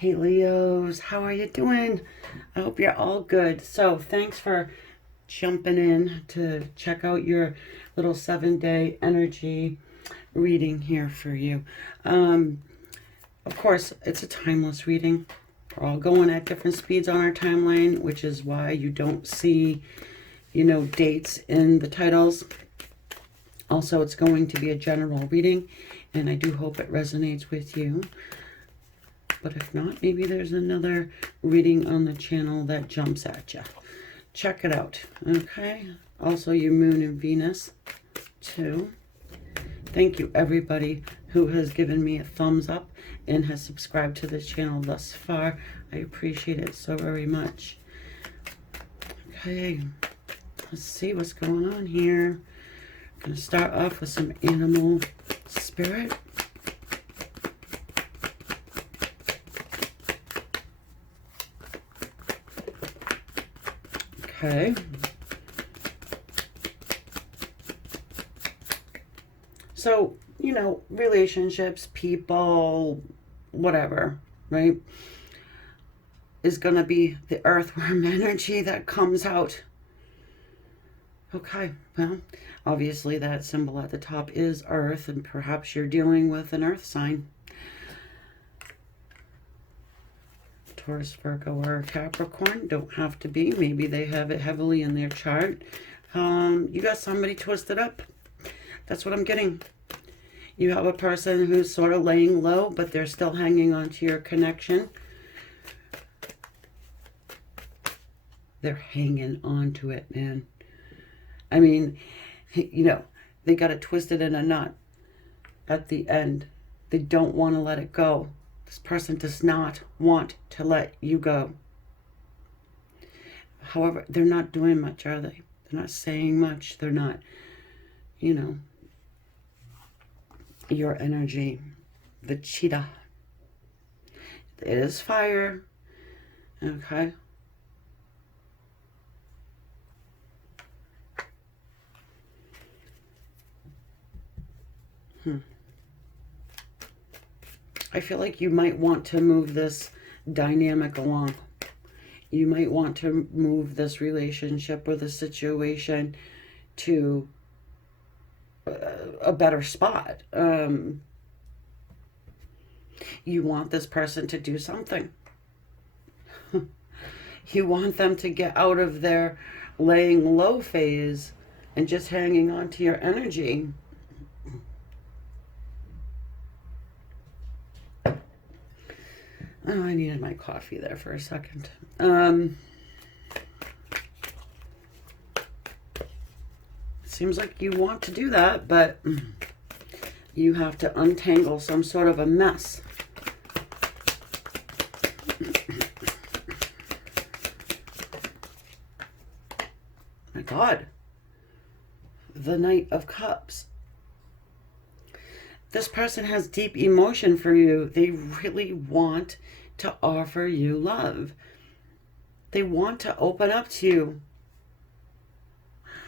Hey Leos, how are you doing? I hope you're all good. So thanks for jumping in to check out your little 7-day energy reading here for you. Of course, it's a timeless reading. We're all going at different speeds on our timeline, which is why you don't see, dates in the titles. Also, it's going to be a general reading, and I do hope it resonates with you. But if not, maybe there's another reading on the channel that jumps at you. Check it out, okay? Also, your moon and Venus, too. Thank you, everybody who has given me a thumbs up and has subscribed to the channel thus far. I appreciate it so very much. Okay, let's see what's going on here. I'm going to start off with some animal spirit. Okay. So, relationships, people, whatever, right, is going to be the earthworm energy that comes out. Okay, well, obviously that symbol at the top is earth, and perhaps you're dealing with an earth sign. Taurus, Virgo, or Capricorn. Don't have to be. Maybe they have it heavily in their chart. You got somebody twisted up. That's what I'm getting. You have a person who's sort of laying low, but they're still hanging on to your connection. They're hanging on to it, man. I mean, they got it twisted in a knot at the end. They don't want to let it go. This person does not want to let you go. However, they're not doing much, are they? They're not saying much. They're not, your energy. The cheetah. It is fire. Okay. I feel like you might want to move this dynamic along. You might want to move this relationship or the situation to a better spot. You want this person to do something. You want them to get out of their laying low phase and just hanging on to your energy. Oh, I needed my coffee there for a second. Seems like you want to do that, but you have to untangle some sort of a mess. My God. The Knight of Cups. This person has deep emotion for you. They really want to offer you love. They want to open up to you.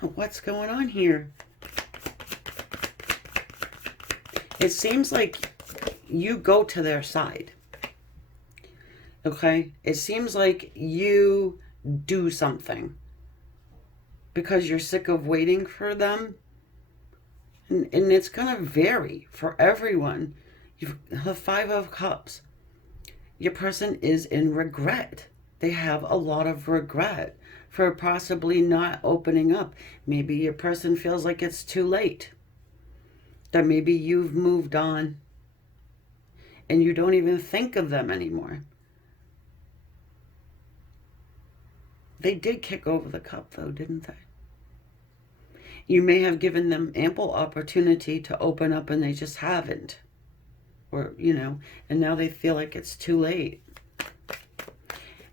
What's going on here? It seems like you go to their side. Okay? It seems like you do something because you're sick of waiting for them. And it's going to vary for everyone. You have 5 of Cups. Your person is in regret. They have a lot of regret for possibly not opening up. Maybe your person feels like it's too late. That maybe you've moved on and you don't even think of them anymore. They did kick over the cup though, didn't they? You may have given them ample opportunity to open up and they just haven't. Or, and now they feel like it's too late.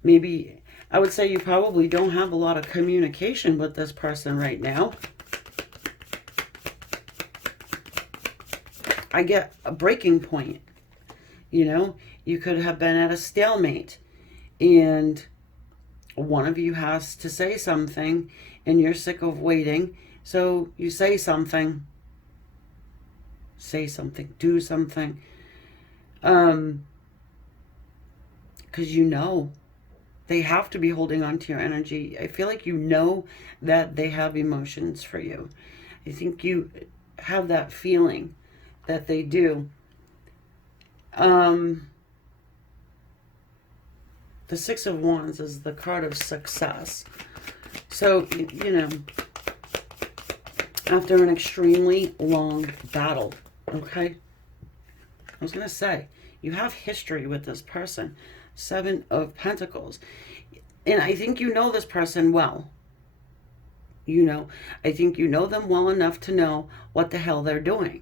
Maybe, I would say you probably don't have a lot of communication with this person right now. I get a breaking point. You could have been at a stalemate and one of you has to say something and you're sick of waiting. So you say something, do something. because you know they have to be holding on to your energy. I feel like you know that they have emotions for you. I think you have that feeling that they do. The Six of Wands is the card of success. So, you know, after an extremely long battle, okay? I was going to say, you have history with this person. Seven of Pentacles. And I think you know this person well. You know, I think you know them well enough to know what the hell they're doing.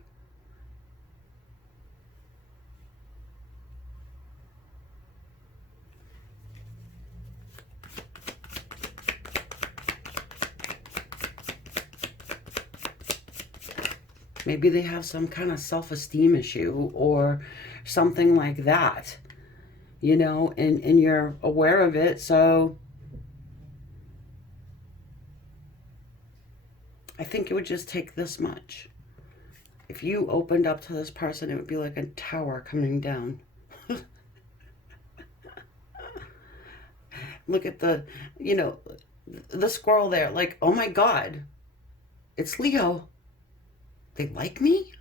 Maybe they have some kind of self-esteem issue or something like that, you know, and you're aware of it. So I think it would just take this much. If you opened up to this person, it would be like a tower coming down. Look at the, you know, the squirrel there. Like, oh my God, it's Leo. They like me?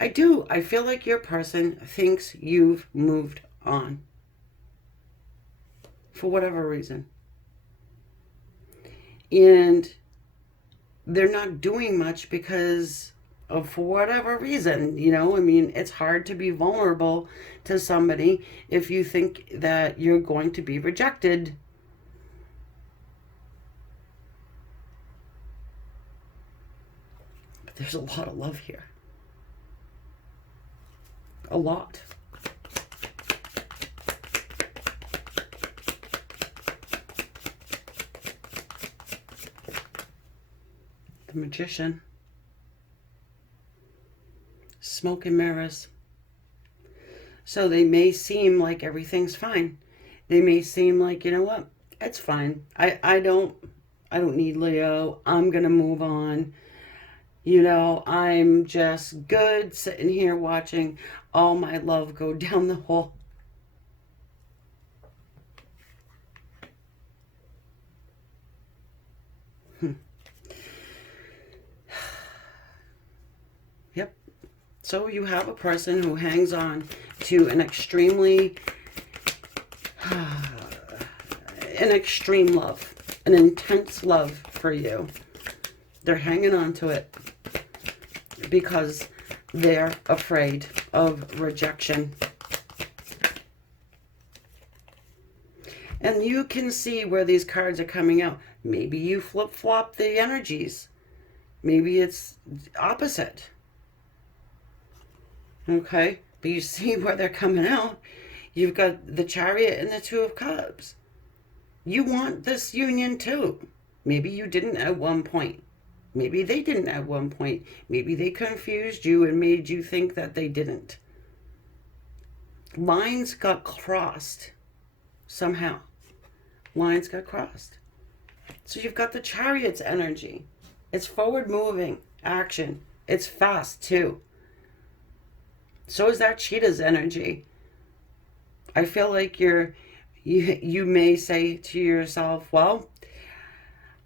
I do. I feel like your person thinks you've moved on. For whatever reason. And they're not doing much because of, for whatever reason, you know, I mean, it's hard to be vulnerable to somebody if you think that you're going to be rejected. But there's a lot of love here. A lot. The Magician. Smoke and mirrors. So they may seem like everything's fine. They may seem like, you know what, it's fine. I don't need Leo. I'm gonna move on. You know, I'm just good sitting here watching all my love go down the hole. Yep. So you have a person who hangs on to an extremely, an extreme love, an intense love for you. They're hanging on to it because they're afraid of rejection. And you can see where these cards are coming out. Maybe you flip-flop the energies. Maybe it's opposite. Okay? But you see where they're coming out. You've got the Chariot and the Two of Cups. You want this union too. Maybe you didn't at one point. Maybe they didn't at one point. Maybe they confused you and made you think that they didn't. Lines got crossed somehow. Lines got crossed. So you've got the Chariot's energy. It's forward moving action. It's fast too. So is that Cheetah's energy. I feel like you may say to yourself, well,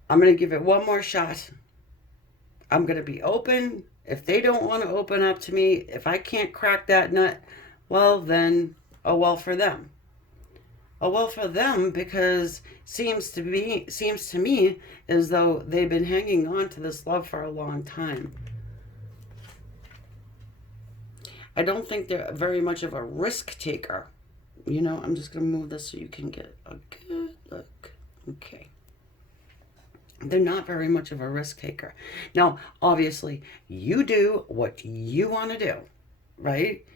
I'm going to give it one more shot. I'm going to be open. If they don't want to open up to me, if I can't crack that nut, well then, oh well for them. Oh well for them, because seems to me as though they've been hanging on to this love for a long time. I don't think they're very much of a risk taker. You know, I'm just going to move this so you can get a good look. Okay. They're not very much of a risk taker. Now, obviously, you do what you want to do, right?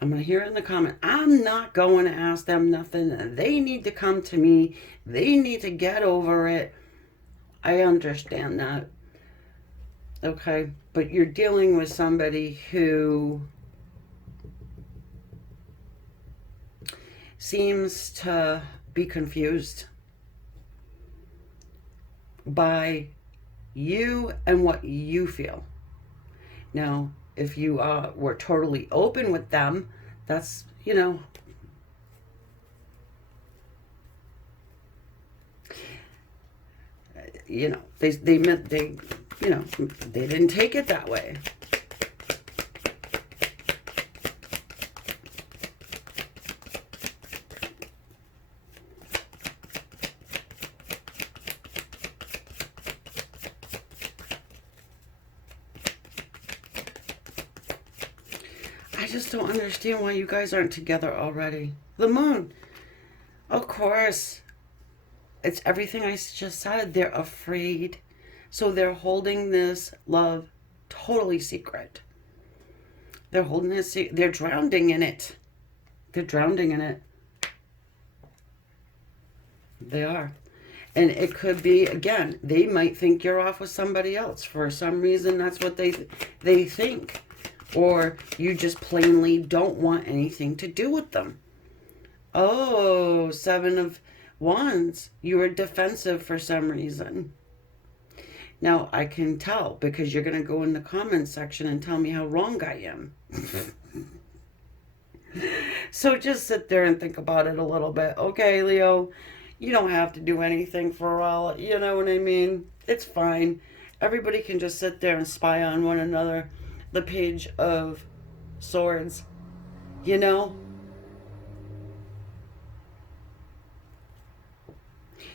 I'm going to hear it in the comment. I'm not going to ask them nothing. They need to come to me. They need to get over it. I understand that. Okay, but you're dealing with somebody who seems to be confused by you and what you feel. Now, If you were totally open with them, that's, they meant they didn't take it that way. I just don't understand why you guys aren't together already. The moon, of course. It's everything I just said. They're afraid. So they're holding this love totally secret. They're holding this, they're drowning in it. They're drowning in it. They are. And it could be, again, they might think you're off with somebody else. For some reason, that's what they think. Or you just plainly don't want anything to do with them. Oh, 7 of Wands. You were defensive for some reason. Now, I can tell because you're going to go in the comments section and tell me how wrong I am. So just sit there and think about it a little bit. Okay, Leo, you don't have to do anything for a while. You know what I mean? It's fine. Everybody can just sit there and spy on one another. The Page of Swords,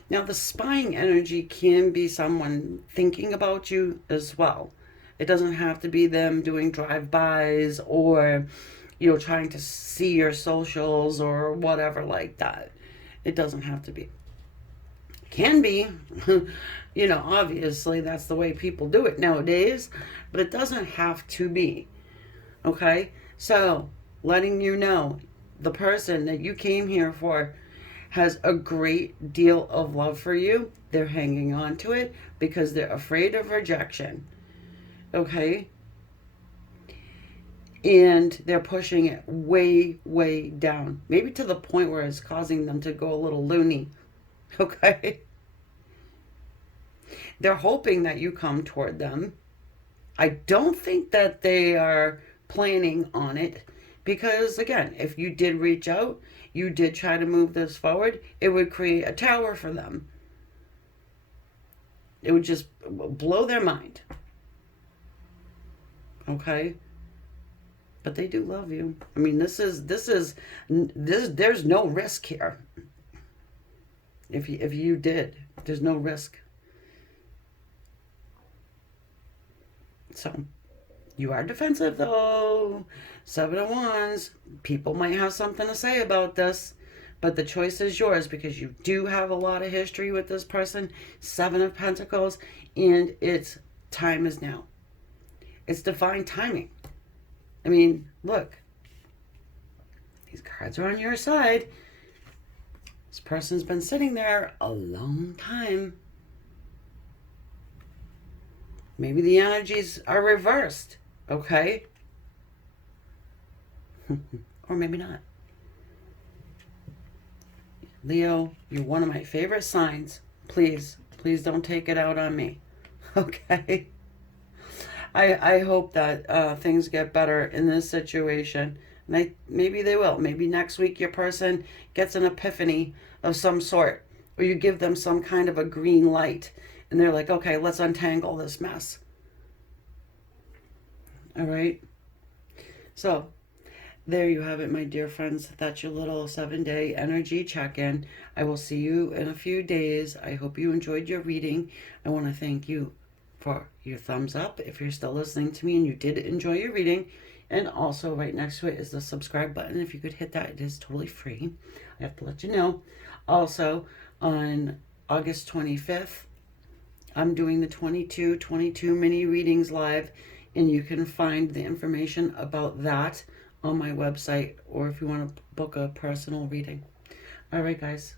Now, the spying energy can be someone thinking about you as well. It doesn't have to be them doing drive-bys or, trying to see your socials or whatever like that. It doesn't have to be. Can be. Obviously that's the way people do it nowadays, but it doesn't have to be. Okay? So, letting you know, the person that you came here for has a great deal of love for you. They're hanging on to it because they're afraid of rejection. Okay? And they're pushing it way, way down. Maybe to the point where it's causing them to go a little loony. Okay? They're hoping that you come toward them. I don't think that they are planning on it. Because, again, if you did reach out, you did try to move this forward, it would create a tower for them. It would just blow their mind. Okay? But they do love you. I mean, there's no risk here. If you did, there's no risk. So, you are defensive though. 7 of Wands. People might have something to say about this, but the choice is yours because you do have a lot of history with this person. 7 of Pentacles, and it's time is now. It's divine timing. I mean, look. These cards are on your side. This person's been sitting there a long time. Maybe the energies are reversed, okay? Or maybe not. Leo, you're one of my favorite signs. Please don't take it out on me, okay? I hope that things get better in this situation. And maybe they will. Maybe next week your person gets an epiphany of some sort. Or you give them some kind of a green light. And they're like, okay, let's untangle this mess. All right? So, there you have it, my dear friends. That's your little 7-day energy check-in. I will see you in a few days. I hope you enjoyed your reading. I want to thank you for your thumbs up if you're still listening to me and you did enjoy your reading. And also right next to it is the subscribe button. If you could hit that, it is totally free. I have to let you know. Also, on August 25th, I'm doing the 22 mini readings live, and you can find the information about that on my website, or if you want to book a personal reading. All right, guys.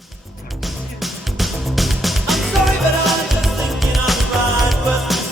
I'm sorry, but I was just thinking out loud.